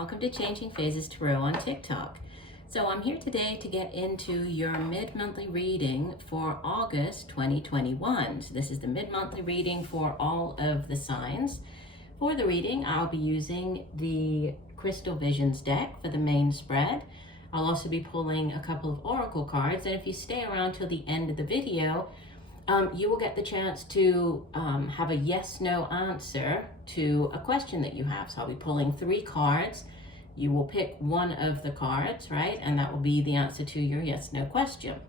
welcome to Changing Phases Tarot on TikTok. So I'm here today to get into your mid-monthly reading for August 2021. So this is the mid-monthly reading for all of the signs. For the reading, I'll be using the Crystal Visions deck for the main spread. I'll also be pulling a couple of oracle cards, and if you stay around till the end of the video, you will get the chance to have a yes/no answer to a question that you have. So I'll be pulling 3 cards. You will pick one of the cards, right? And that will be the answer to your yes/no question.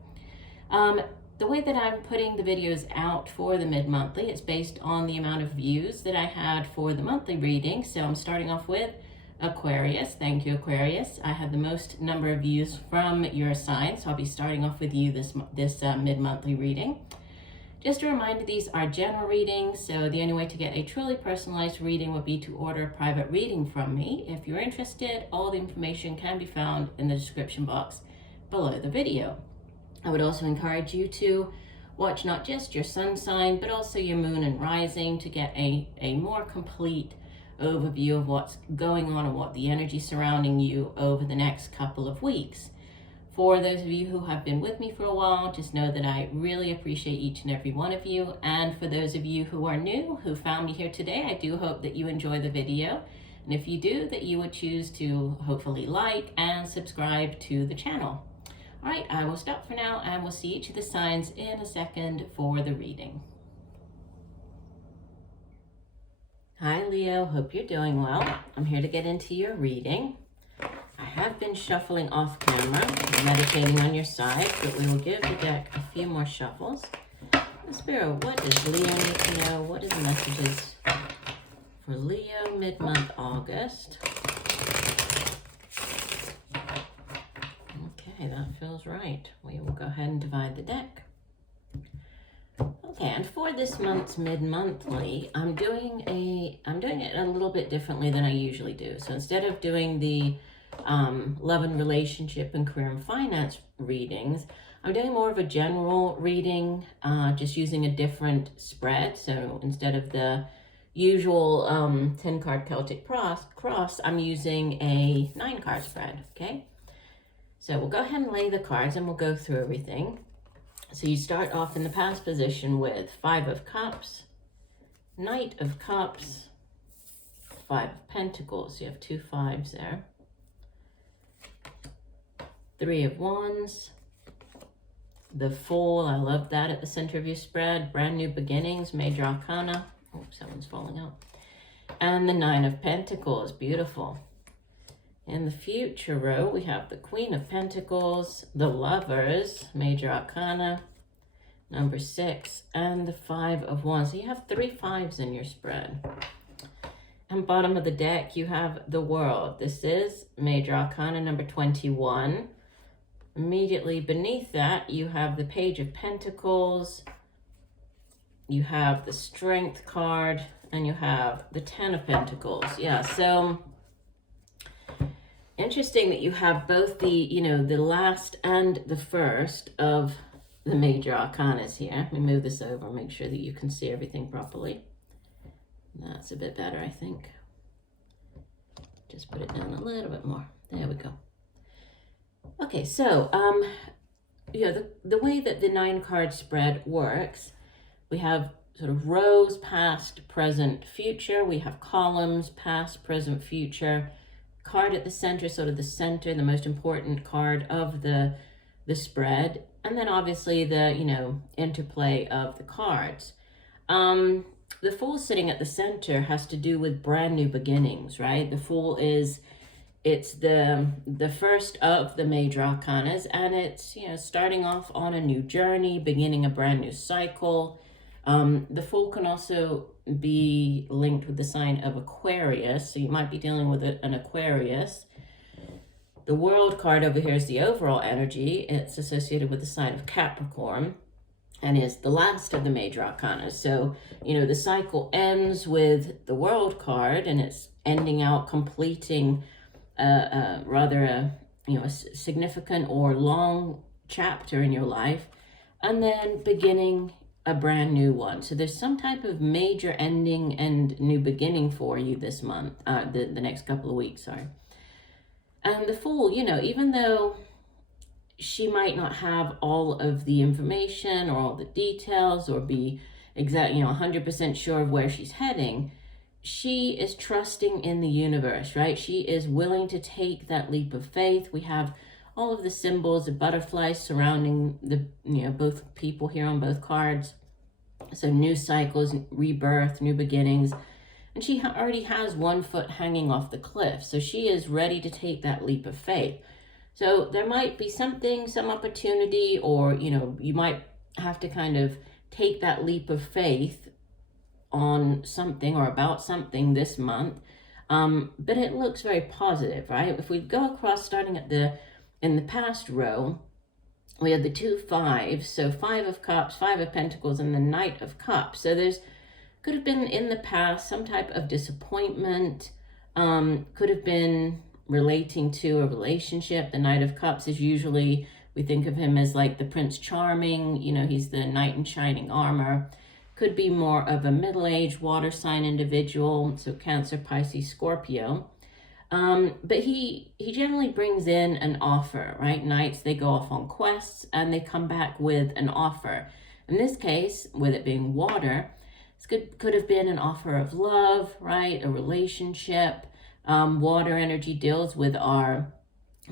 The way that I'm putting the videos out for the mid-monthly, it's based on the amount of views that I had for the monthly reading. So I'm starting off with Aquarius. Thank you, Aquarius. I had the most number of views from your sign, so I'll be starting off with you this mid-monthly reading. Just a reminder, these are general readings, so the only way to get a truly personalized reading would be to order a private reading from me. If you're interested, all the information can be found in the description box below the video. I would also encourage you to watch not just your sun sign, but also your moon and rising to get a more complete overview of what's going on and what the energy surrounding you over the next couple of weeks. For those of you who have been with me for a while, just know that I really appreciate each and every one of you. And for those of you who are new, who found me here today, I do hope that you enjoy the video. And if you do, that you would choose to hopefully like and subscribe to the channel. All right, I will stop for now and we'll see each of the signs in a second for the reading. Hi Leo, hope you're doing well. I'm here to get into your reading. I have been shuffling off camera, meditating on your side, but we will give the deck a few more shuffles. Spirit, what does Leo need to know? What is the messages for Leo mid-month August? Okay, that feels right. We will go ahead and divide the deck. Okay, and for this month's mid-monthly, I'm doing it a little bit differently than I usually do. So instead of doing the love and relationship and career and finance readings, I'm doing more of a general reading, just using a different spread. So instead of the usual 10-card Celtic cross, I'm using a 9-card spread, okay? So we'll go ahead and lay the cards and we'll go through everything. So you start off in the past position with 5 of Cups, Knight of Cups, 5 of Pentacles. You have 2 5s there. 3 of Wands, the Fool, I love that at the center of your spread, brand new beginnings, major arcana, oops, someone's falling out, and the 9 of Pentacles, beautiful. In the future row, we have the Queen of Pentacles, the Lovers, major arcana, number 6, and the 5 of Wands. So you have 3 5s in your spread. And bottom of the deck, you have the World. This is major arcana number 21. Immediately beneath that, you have the Page of Pentacles, you have the Strength card, and you have the 10 of Pentacles. Yeah, so interesting that you have both the, the last and the first of the major arcanas here. Let me move this over, make sure that you can see everything properly. That's a bit better, I think. Just put it down a little bit more. There we go. Okay, so, the way that the 9-card spread works, we have sort of rows, past, present, future. We have columns, past, present, future. Card at the center, sort of the center, the most important card of the spread. And then obviously the, interplay of the cards. The Fool sitting at the center has to do with brand new beginnings, right? The Fool it's the first of the major arcanas, and it's, starting off on a new journey, beginning a brand new cycle. The Fool can also be linked with the sign of Aquarius, so you might be dealing with an Aquarius. The World card over here is the overall energy. It's associated with the sign of Capricorn and is the last of the major arcana. So, the cycle ends with the World card, and it's ending out, completing rather a significant or long chapter in your life, and then beginning a brand new one. So there's some type of major ending and new beginning for you this month, the next couple of weeks, sorry. And the Fool, even though she might not have all of the information or all the details or be exact, 100% sure of where she's heading, she is trusting in the universe, right? She is willing to take that leap of faith. We have all of the symbols of butterflies surrounding the, both people here on both cards. So new cycles, rebirth, new beginnings. And she already has one foot hanging off the cliff. So she is ready to take that leap of faith. So there might be something, some opportunity, or, you might have to kind of take that leap of faith on something or about something this month. But it looks very positive, right? If we go across, starting in the past row, we had the 2 5s, so 5 of Cups, 5 of Pentacles, and the Knight of Cups. So could have been in the past some type of disappointment, could have been relating to a relationship. The Knight of Cups is usually, we think of him as like the Prince Charming, he's the knight in shining armor. Could be more of a middle-aged water sign individual, so Cancer, Pisces, Scorpio. But he generally brings in an offer, right? Knights, they go off on quests and they come back with an offer. In this case, with it being water, it could have been an offer of love, right? A relationship. Water energy deals with our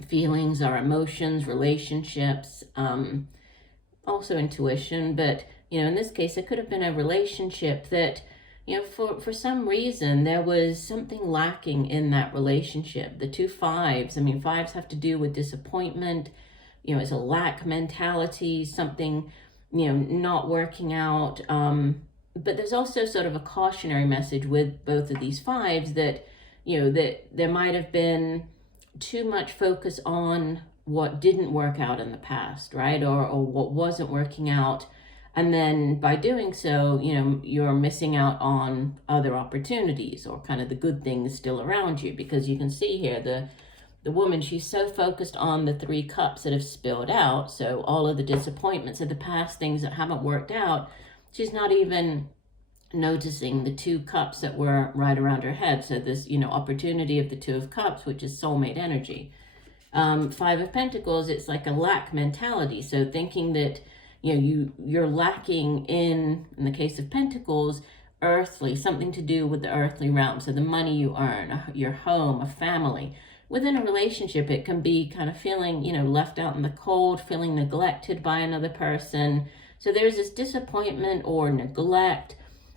feelings, our emotions, relationships, also intuition. But, in this case, it could have been a relationship that, for some reason, there was something lacking in that relationship. The 2 5s, 5s have to do with disappointment. It's a lack mentality, something, not working out. But there's also sort of a cautionary message with both of these 5s that, that there might have been too much focus on what didn't work out in the past, right? Or what wasn't working out. And then by doing so, you're missing out on other opportunities or kind of the good things still around you. Because you can see here, the woman, she's so focused on the 3 cups that have spilled out. So all of the disappointments of the past, things that haven't worked out, she's not even noticing the 2 cups that were right around her head. So this, opportunity of the 2 of Cups, which is soulmate energy. 5 of Pentacles, it's like a lack mentality. So thinking that, you're lacking in the case of Pentacles, earthly, something to do with the earthly realm. So the money you earn, your home, a family. Within a relationship, it can be kind of feeling, left out in the cold, feeling neglected by another person. So there's this disappointment or neglect,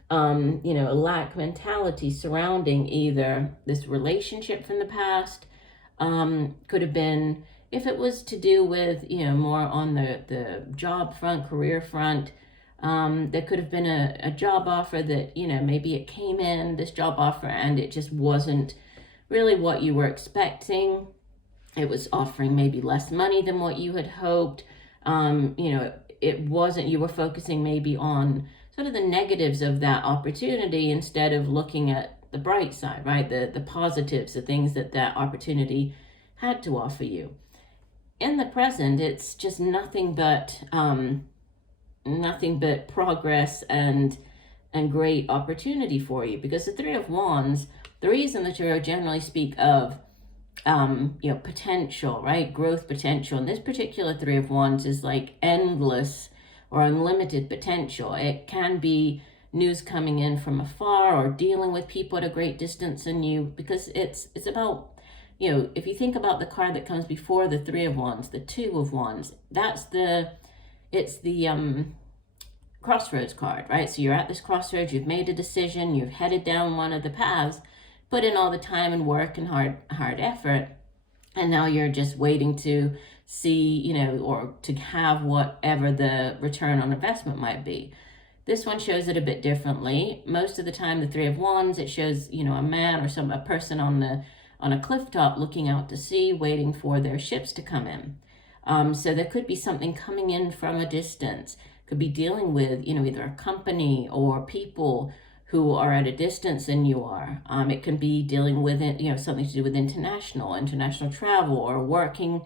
a lack mentality surrounding either this relationship from the past, could have been, if it was to do with, more on the job front, career front, there could have been a job offer that, maybe it came in, this job offer, and it just wasn't really what you were expecting. It was offering maybe less money than what you had hoped. It wasn't, you were focusing maybe on sort of the negatives of that opportunity instead of looking at the bright side, right? The positives, the things that opportunity had to offer you. In the present, it's just nothing but progress and great opportunity for you. Because the 3 of Wands, the reason that you generally speak of potential, right? Growth potential. And this particular 3 of Wands is like endless or unlimited potential. It can be news coming in from afar or dealing with people at a great distance in you, because it's about, if you think about the card that comes before the 3 of Wands, the 2 of Wands, it's the crossroads card, right? So you're at this crossroads, you've made a decision, you've headed down one of the paths, put in all the time and work and hard effort, and now you're just waiting to see, or to have whatever the return on investment might be. This one shows it a bit differently. Most of the time, the 3 of Wands, it shows, a man or a person on a cliff top looking out to sea, waiting for their ships to come in. So there could be something coming in from a distance. Could be dealing with, either a company or people who are at a distance than you are. It can be dealing with it, something to do with international travel, or working,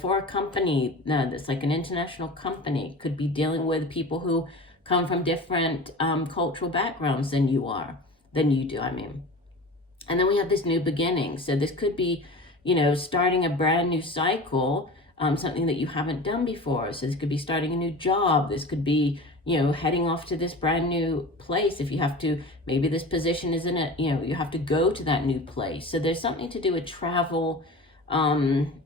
for a company that's like an international company. Could be dealing with people who come from different cultural backgrounds than you do. And then we have this new beginning. So this could be you know, starting a brand new cycle, something that you haven't done before. So this could be starting a new job. This could be, you know, heading off to this brand new place. If you have to, maybe this position isn't it, you know, you have to go to that new place. So there's something to do with travel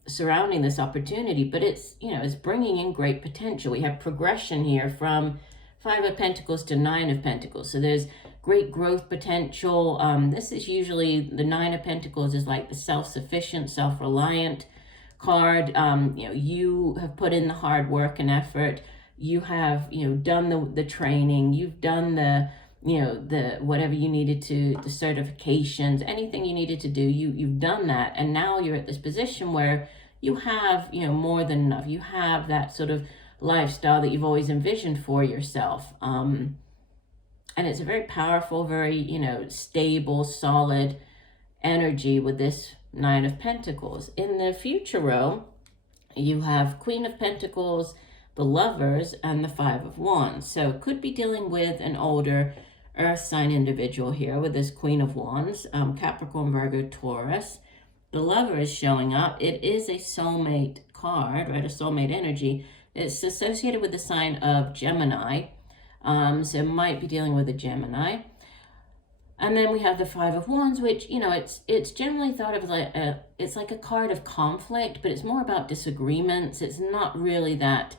surrounding this opportunity, but it's, you know, it's bringing in great potential. We have progression here from 5 of Pentacles to 9 of Pentacles. So there's great growth potential. This is usually, the 9 of Pentacles is like the self-sufficient, self-reliant card. You know, you have put in the hard work and effort. You have, you know, done the training. You've done the, you know, the whatever you needed to, the certifications, anything you needed to do, you've done that. And now you're at this position where you have, you know, more than enough. You have that sort of lifestyle that you've always envisioned for yourself. And it's a very powerful, very, you know, stable, solid energy with this 9 of Pentacles. In the future row, you have Queen of Pentacles, the Lovers, and the 5 of Wands. So could be dealing with an older Earth sign individual here with this Queen of Wands, Capricorn, Virgo, Taurus. The Lover is showing up. It is a soulmate card, right? A soulmate energy. It's associated with the sign of Gemini. So it might be dealing with a Gemini. And then we have the 5 of Wands, which, you know, it's generally thought of as like it's like a card of conflict, but it's more about disagreements. It's not really that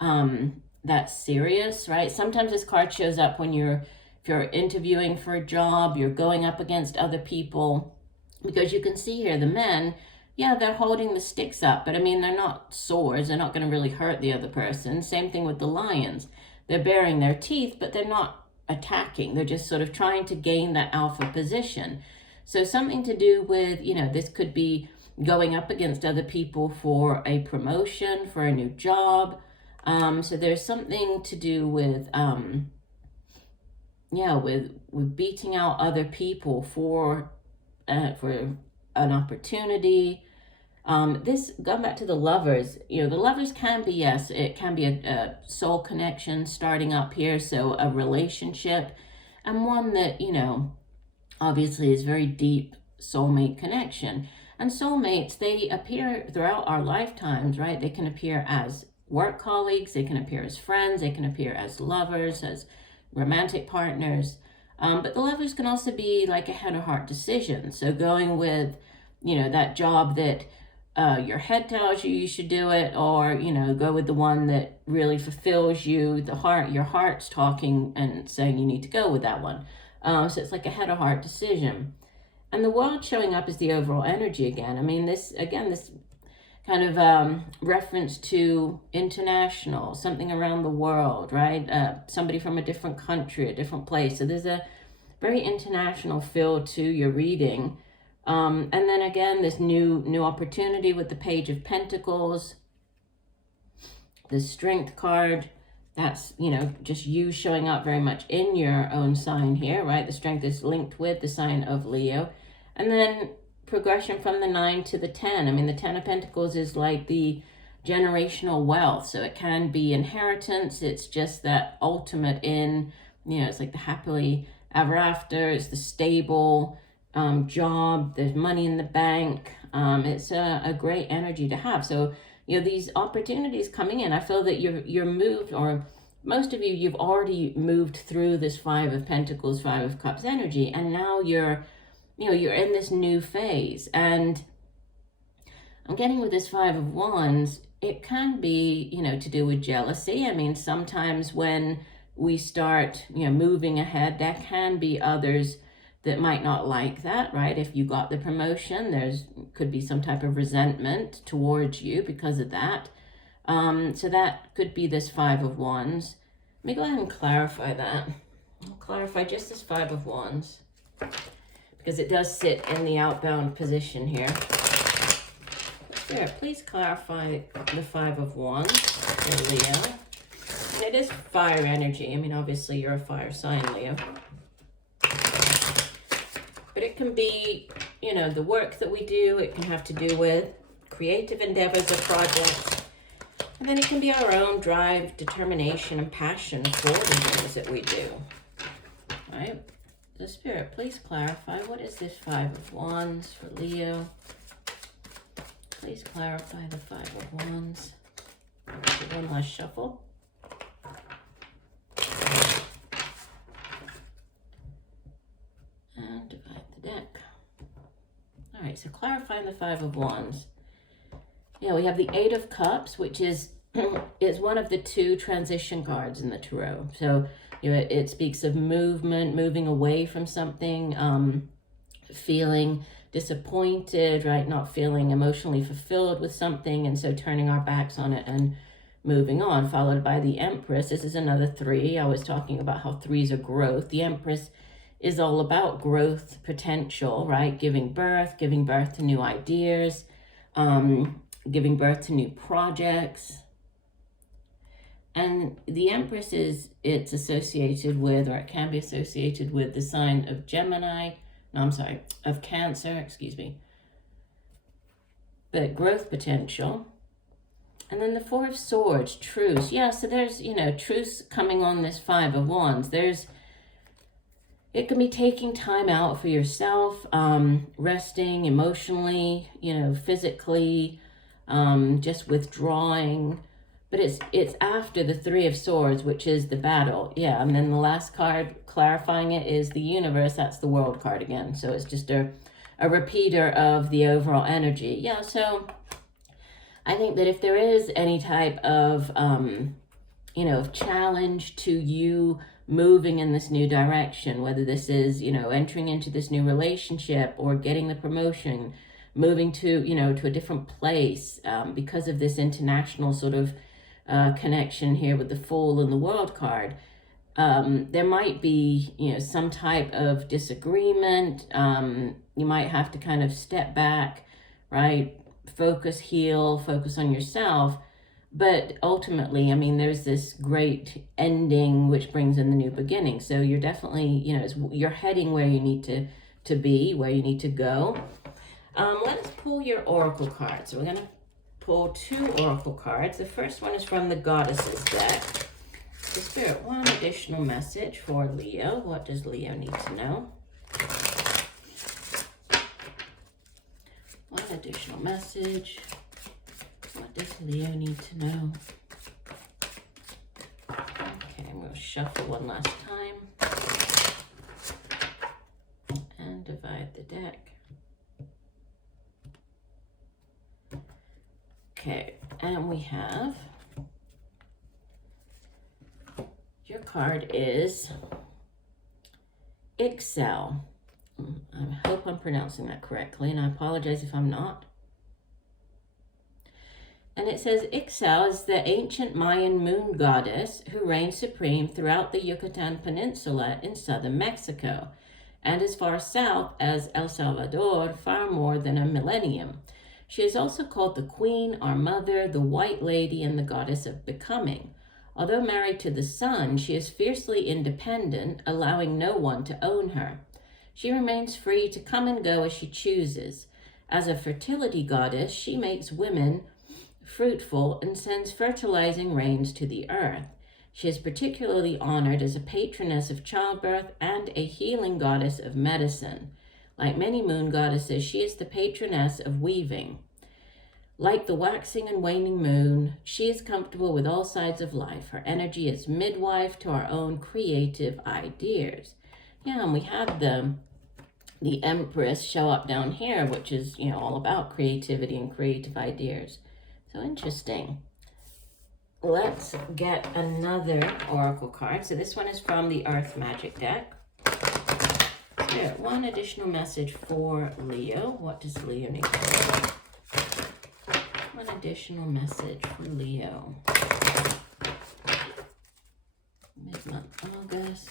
that serious, right? Sometimes this card shows up when if you're interviewing for a job, you're going up against other people, because you can see here the men, yeah, they're holding the sticks up, but I mean, they're not swords. They're not going to really hurt the other person. Same thing with the lions. They're baring their teeth, but they're not attacking. They're just sort of trying to gain that alpha position. So something to do with, you know, this could be going up against other people for a promotion, for a new job. So there's something to do with, yeah, with beating out other people for an opportunity. This, going back to the Lovers, you know, the Lovers can be, yes, it can be a soul connection starting up here. So a relationship, and one that, you know, obviously is very deep soulmate connection. And soulmates, they appear throughout our lifetimes, right? They can appear as work colleagues, they can appear as friends, they can appear as lovers, as romantic partners. But the Lovers can also be like a head or heart decision. So going with, you know, that job that your head tells you should do it, or, you know, go with the one that really fulfills you, your heart's talking and saying you need to go with that one. So it's like a head or heart decision. And the World showing up is the overall energy again. I mean, this kind of reference to international, something around the world, right? Somebody from a different country, a different place. So there's a very international feel to your reading. And then again, this new opportunity with the Page of Pentacles, the Strength card. That's, you know, just you showing up very much in your own sign here, right? The Strength is linked with the sign of Leo. And then progression from the 9 to the 10. I mean, the 10 of Pentacles is like the generational wealth. So it can be inheritance. It's just that ultimate in, you know, it's like the happily ever after. It's the stable job. There's money in the bank. It's a great energy to have. So, you know, these opportunities coming in, I feel that you're moved, or most of you've already moved through this 5 of Pentacles, 5 of Cups energy, and now you're in this new phase. And I'm getting with this 5 of Wands, it can be, you know, to do with jealousy. I mean, sometimes when we start, you know, moving ahead, there can be others that might not like that, right? If you got the promotion, could be some type of resentment towards you because of that. So that could be this 5 of Wands. Let me go ahead and clarify that. I'll clarify just this 5 of Wands, because it does sit in the outbound position here. Spirit, please clarify the 5 of Wands for Leo. And it is fire energy. I mean, obviously you're a fire sign, Leo. But it can be, you know, the work that we do. It can have to do with creative endeavors or projects. And then it can be our own drive, determination, and passion for the things that we do. All right? The Spirit, please clarify, what is this 5 of Wands for Leo? Please clarify the Five of Wands. One last shuffle. And divide the deck. All right, so clarifying the Five of Wands. Yeah, we have the Eight of Cups, which is one of the two transition cards in the tarot. So, you know, it speaks of movement, moving away from something, feeling disappointed, right? Not feeling emotionally fulfilled with something, and so turning our backs on it and moving on, followed by the Empress. This is another three. I was talking about how threes are growth. The Empress is all about growth potential, right? Giving birth to new ideas, giving birth to new projects. And the Empress it's associated with, or it can be associated with, the sign of of Cancer, excuse me. But growth potential. And then the Four of Swords, truce. Yeah, so there's, you know, truce coming on this Five of Wands. It can be taking time out for yourself, resting emotionally, you know, physically, just withdrawing. But it's after the Three of Swords, which is the battle. Yeah, and then the last card clarifying it is the Universe. That's the World card again. So it's just a repeater of the overall energy. Yeah, so I think that if there is any type of, you know, challenge to you moving in this new direction, whether this is, you know, entering into this new relationship or getting the promotion, moving to, you know, to a different place, because of this international sort of connection here with the Fool and the World card, there might be, you know, some type of disagreement. You might have to kind of step back, right? Focus, heal, focus on yourself. But ultimately, I mean, there's this great ending which brings in the new beginning. So you're definitely, you know, you're heading where you need to be, where you need to go. Let us pull your oracle cards. So we're going to pull two oracle cards. The first one is from the Goddesses deck. The Spirit, one additional message for Leo. What does Leo need to know? One additional message. What does Leo need to know? Okay, we'll shuffle one last time. And divide the deck. Okay, and we have, your card is Ixal. I hope I'm pronouncing that correctly, and I apologize if I'm not. And it says Ixal is the ancient Mayan moon goddess who reigns supreme throughout the Yucatan Peninsula in southern Mexico, and as far south as El Salvador, far more than a millennium. She is also called the Queen, our Mother, the White Lady, and the Goddess of Becoming. Although married to the sun, she is fiercely independent, allowing no one to own her. She remains free to come and go as she chooses. As a fertility goddess, she makes women fruitful and sends fertilizing rains to the earth. She is particularly honored as a patroness of childbirth and a healing goddess of medicine. Like many moon goddesses, she is the patroness of weaving. Like the waxing and waning moon, she is comfortable with all sides of life. Her energy is midwife to our own creative ideas. Yeah, and we have the Empress show up down here, which is, you know, all about creativity and creative ideas. So interesting. Let's get another oracle card. So this one is from the Earth Magic deck. Here, one additional message for Leo. What does Leo need to know? One additional message for Leo. Mid-month August.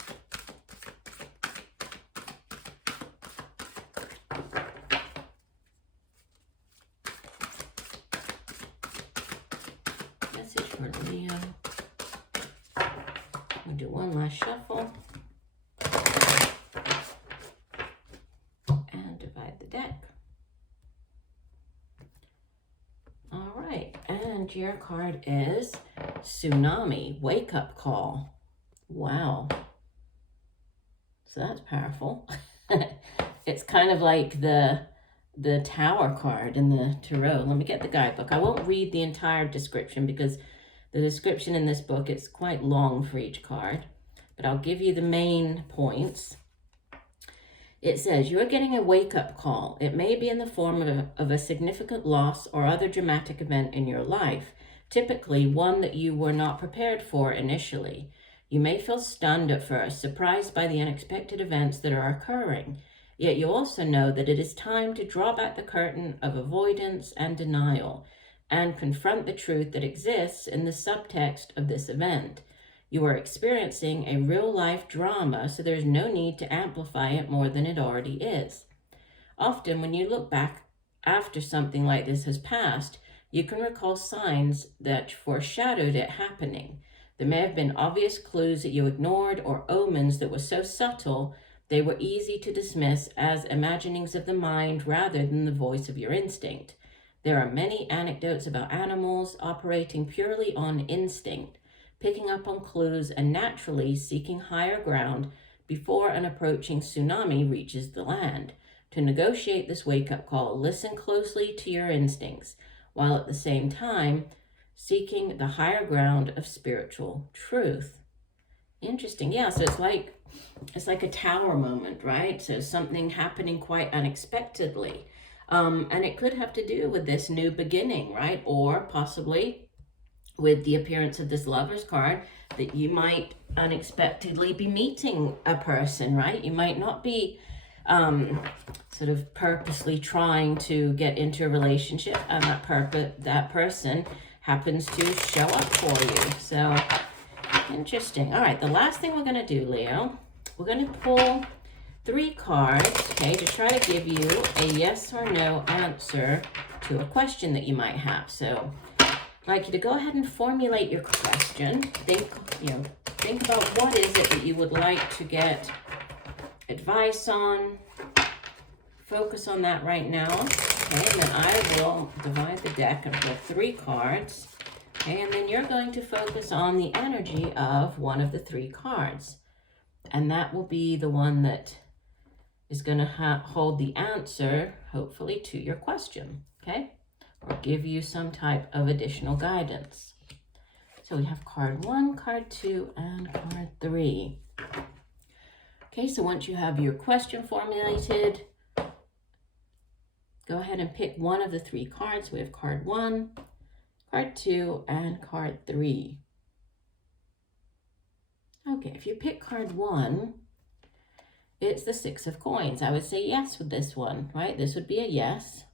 Message for Leo. We'll do one last shuffle. Your card is Tsunami, Wake Up Call. Wow. So that's powerful. It's kind of like the the Tower card in the tarot. Let me get the guidebook. I won't read the entire description because the description in this book is quite long for each card, but I'll give you the main points. It says, you are getting a wake-up call. It may be in the form of a significant loss or other dramatic event in your life, typically one that you were not prepared for initially. You may feel stunned at first, surprised by the unexpected events that are occurring. Yet you also know that it is time to draw back the curtain of avoidance and denial and confront the truth that exists in the subtext of this event. You are experiencing a real-life drama, so there's no need to amplify it more than it already is. Often, when you look back after something like this has passed, you can recall signs that foreshadowed it happening. There may have been obvious clues that you ignored or omens that were so subtle they were easy to dismiss as imaginings of the mind rather than the voice of your instinct. There are many anecdotes about animals operating purely on instinct, picking up on clues and naturally seeking higher ground before an approaching tsunami reaches the land. To negotiate this wake-up call, listen closely to your instincts, while at the same time seeking the higher ground of spiritual truth. Interesting. Yeah, so it's like a tower moment, right? So something happening quite unexpectedly. And it could have to do with this new beginning, right? Or possibly with the appearance of this Lover's card, that you might unexpectedly be meeting a person, right? You might not be sort of purposely trying to get into a relationship, and that person happens to show up for you. So interesting. All right, the last thing we're going to do, Leo, we're going to pull 3 cards, okay, to try to give you a yes or no answer to a question that you might have. So I'd like you to go ahead and formulate your question. Think about what is it that you would like to get advice on. Focus on that right now. Okay, and then I will divide the deck and pull 3 cards. Okay, and then you're going to focus on the energy of one of the 3 cards. And that will be the one that is going to hold the answer, hopefully, to your question, okay? Or give you some type of additional guidance. So we have card 1, card 2, and card 3. Okay, so once you have your question formulated, go ahead and pick one of the 3 cards. We have card 1, card 2, and card 3. Okay, if you pick card 1, it's the 6 of coins. I would say yes with this one, right? This would be a yes.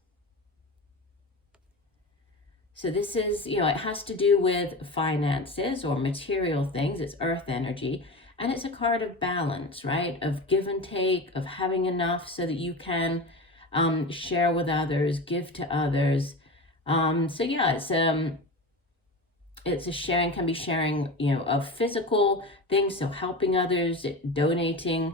So this is, it has to do with finances or material things. It's earth energy. And it's a card of balance, right? Of give and take, of having enough so that you can share with others, give to others. So yeah, it's a sharing, can be sharing, of physical things, so helping others, donating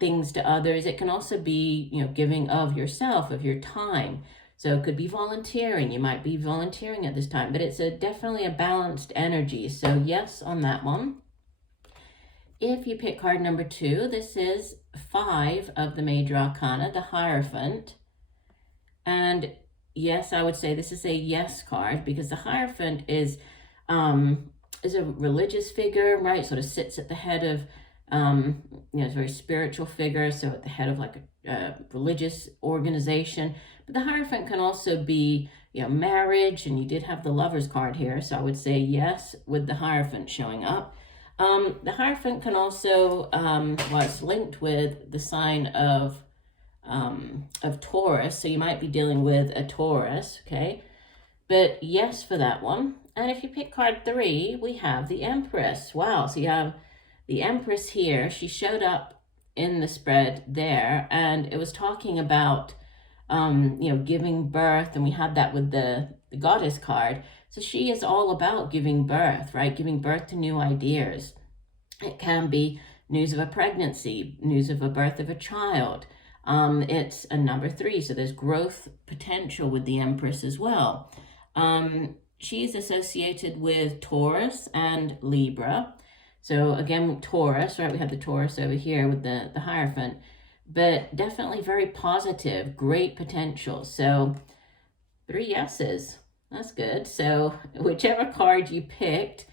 things to others. It can also be, giving of yourself, of your time. So it could be volunteering. You might be volunteering at this time, but it's definitely a balanced energy. So yes on that one. If you pick card number 2, this is 5 of the Major Arcana, the Hierophant. And yes, I would say this is a yes card because the Hierophant is a religious figure, right? Sort of sits at the head of, it's a very spiritual figure, so at the head of like a religious organization. But the Hierophant can also be, marriage, and you did have the Lover's card here, so I would say yes with the Hierophant showing up. The Hierophant can also, it's linked with the sign of Taurus, so you might be dealing with a Taurus, okay? But yes for that one. And if you pick card 3, we have the Empress. Wow, so you have the Empress here. She showed up in the spread there, and it was talking about, giving birth, and we had that with the Goddess card. So she is all about giving birth, right? Giving birth to new ideas. It can be news of a pregnancy, news of a birth of a child. It's a number 3, so there's growth potential with the Empress as well. She's associated with Taurus and Libra. So again, Taurus, right? We have the Taurus over here with the Hierophant. but definitely very positive, great potential. So 3 yeses. That's good. So whichever card you picked,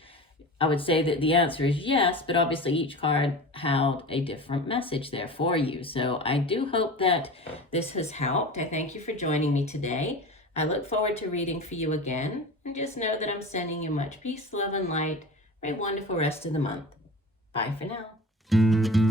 I would say that the answer is yes, but obviously each card held a different message there for you. So I do hope that this has helped. I thank you for joining me today. I look forward to reading for you again, and just know that I'm sending you much peace, love, and light for a wonderful rest of the month. Bye for now.